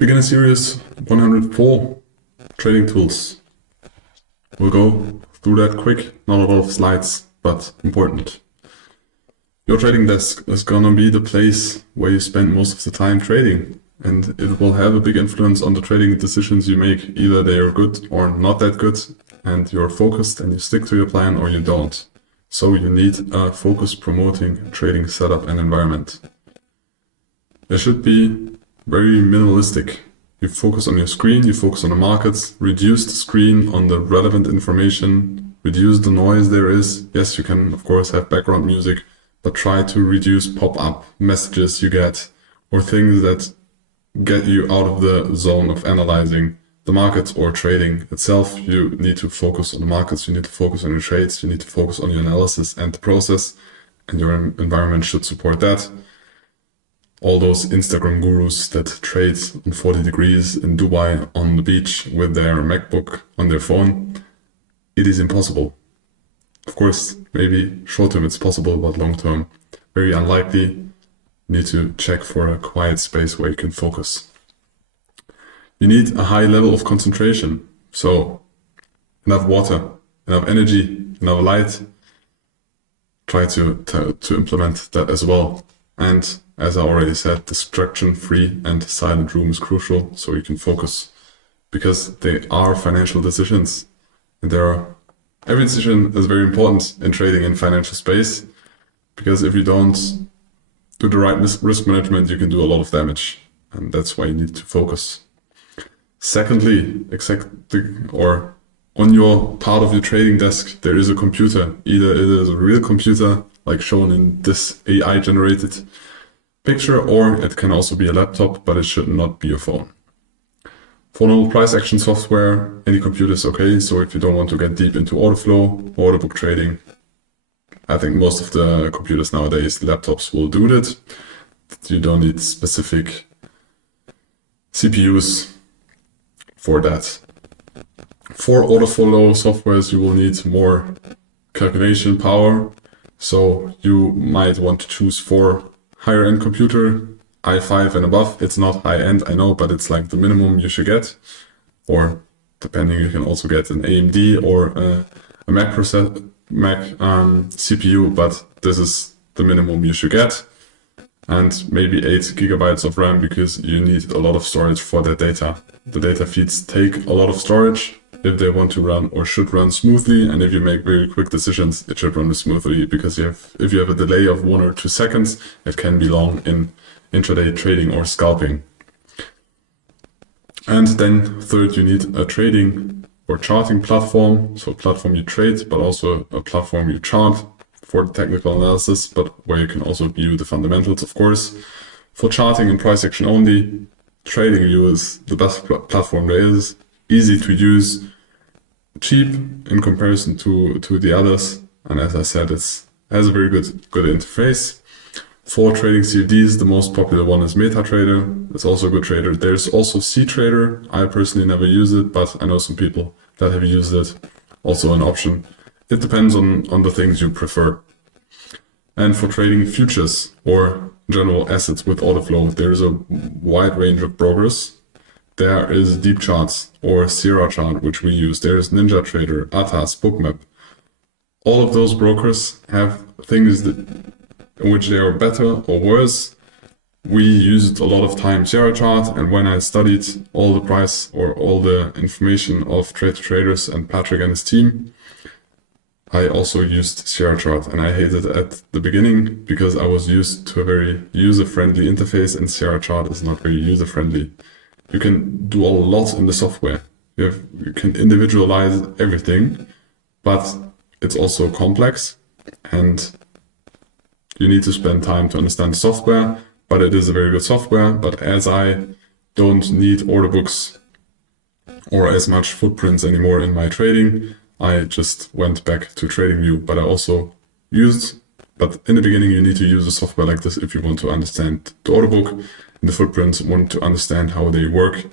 Beginner Series 104 Trading Tools. We'll go through that quick, not a lot of slides, but important. Your trading desk is gonna be the place where you spend most of the time trading, and it will have a big influence on the trading decisions you make. Either they are good or not that good, and you're focused and you stick to your plan, or you don't. So you need a focus promoting trading setup and environment. It should be very minimalistic. You focus on your screen, you focus on the markets, reduce the screen on the relevant information, reduce the noise there is. Yes, you can of course have background music, but try to reduce pop-up messages you get or things that get you out of the zone of analyzing the markets or trading itself. You need to focus on the markets, you need to focus on your trades, you need to focus on your analysis and the process, and your environment should support that. All those Instagram gurus that trade on 40 degrees in Dubai on the beach with their MacBook on their phone, it is impossible. Of course, maybe short term it's possible, but long term, very unlikely. You need to check for a quiet space where you can focus. You need a high level of concentration. So enough water, enough energy, enough light. Try to implement that as well. And as I already said, distraction-free and silent room is crucial so you can focus, because they are financial decisions. And every decision is very important in trading in financial space, because if you don't do the right risk management, you can do a lot of damage. And that's why you need to focus. Secondly, on your part of your trading desk, there is a computer. Either it is a real computer, like shown in this AI-generated picture, or it can also be a laptop, but it should not be a phone. For normal price action software, any computer is okay. So if you don't want to get deep into order flow, order book trading, I think most of the computers nowadays, laptops, will do that. You don't need specific CPUs for that. For order flow softwares, you will need more calculation power. So you might want to choose for higher end computer, i5 and above. It's not high end, I know, but it's like the minimum you should get. Or depending, you can also get an AMD or a Mac CPU, but this is the minimum you should get. And maybe 8 GB of RAM, because you need a lot of storage for that data. The data feeds take a lot of storage if they want to run or should run smoothly, and if you make very quick decisions, it should run smoothly, because if you have a delay of 1 or 2 seconds, it can be long in intraday trading or scalping. And then third, you need a trading or charting platform, so a platform you trade, but also a platform you chart for the technical analysis, but where you can also view the fundamentals, of course. For charting and price action only, TradingView is the best platform there is. Easy to use, cheap in comparison to the others, and as I said, it has a very good interface. For trading CFDs, the most popular one is MetaTrader. It's also a good trader. There's also CTrader. I personally never use it, but I know some people that have used it. Also an option. It depends on the things you prefer. And for trading futures or general assets with order flow, there is a wide range of brokers. There is Deep Charts or Sierra Chart, which we use. There is NinjaTrader, Atas, Bookmap. All of those brokers have things in which they are better or worse. We used a lot of time Sierra Chart, and when I studied all the price or all the information of Trade Traders and Patrick and his team, I also used Sierra Chart, and I hated it at the beginning because I was used to a very user-friendly interface, and Sierra Chart is not very user-friendly. You can do a lot in the software. You can individualize everything, but it's also complex, and you need to spend time to understand the software, but it is a very good software. But as I don't need order books or as much footprints anymore in my trading, I just went back to TradingView. But I also but in the beginning you need to use a software like this if you want to understand the order book and the footprints, want to understand how they work.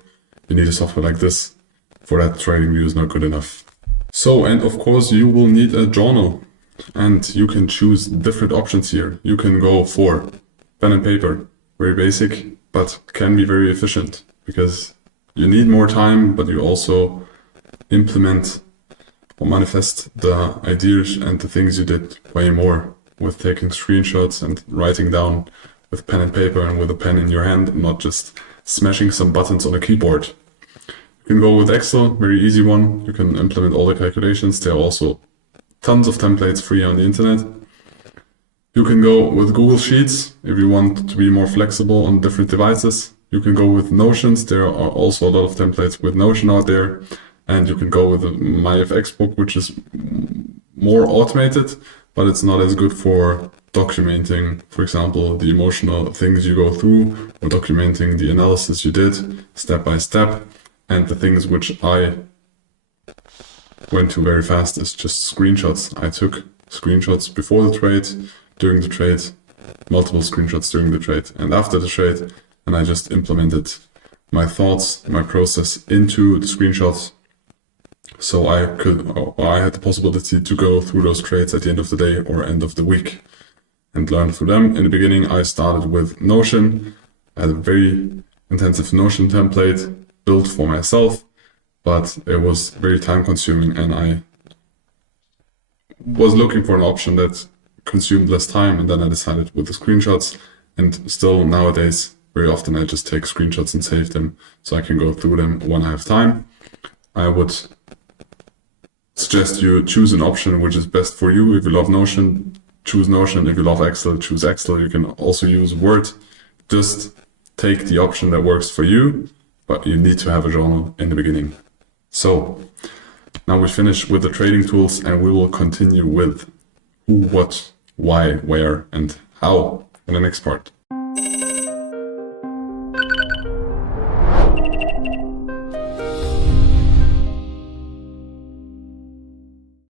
You need a software like this. For that, TradingView is not good enough. So, and of course you will need a journal, and you can choose different options here. You can go for pen and paper, very basic, but can be very efficient. because you need more time, but you also implement or manifest the ideas and the things you did way more with taking screenshots and writing down with pen and paper and with a pen in your hand, and not just smashing some buttons on a keyboard. You can go with Excel, very easy one. You can implement all the calculations. There are also tons of templates free on the internet. You can go with Google Sheets if you want to be more flexible on different devices. You can go with Notions. There are also a lot of templates with Notion out there. And you can go with the MyFX book, which is more automated, but it's not as good for documenting, for example, the emotional things you go through, or documenting the analysis you did step by step. And the things which I went to very fast is just screenshots. I took screenshots before the trade, during the trade, multiple screenshots during the trade, and after the trade, and I just implemented my thoughts, my process into the screenshots. So I had the possibility to go through those trades at the end of the day or end of the week and learn through them. In the beginning, I started with Notion. I had a very intensive Notion template built for myself, but it was very time consuming, and I was looking for an option that consumed less time, and then I decided with the screenshots. And still nowadays, very often I just take screenshots and save them so I can go through them when I have time. I would suggest you choose an option which is best for you. If you love Notion, choose Notion. If you love Excel, choose Excel. You can also use Word. Just take the option that works for you, but you need to have a journal in the beginning. So now we finish with the trading tools, and we will continue with who, what, why, where, and how in the next part.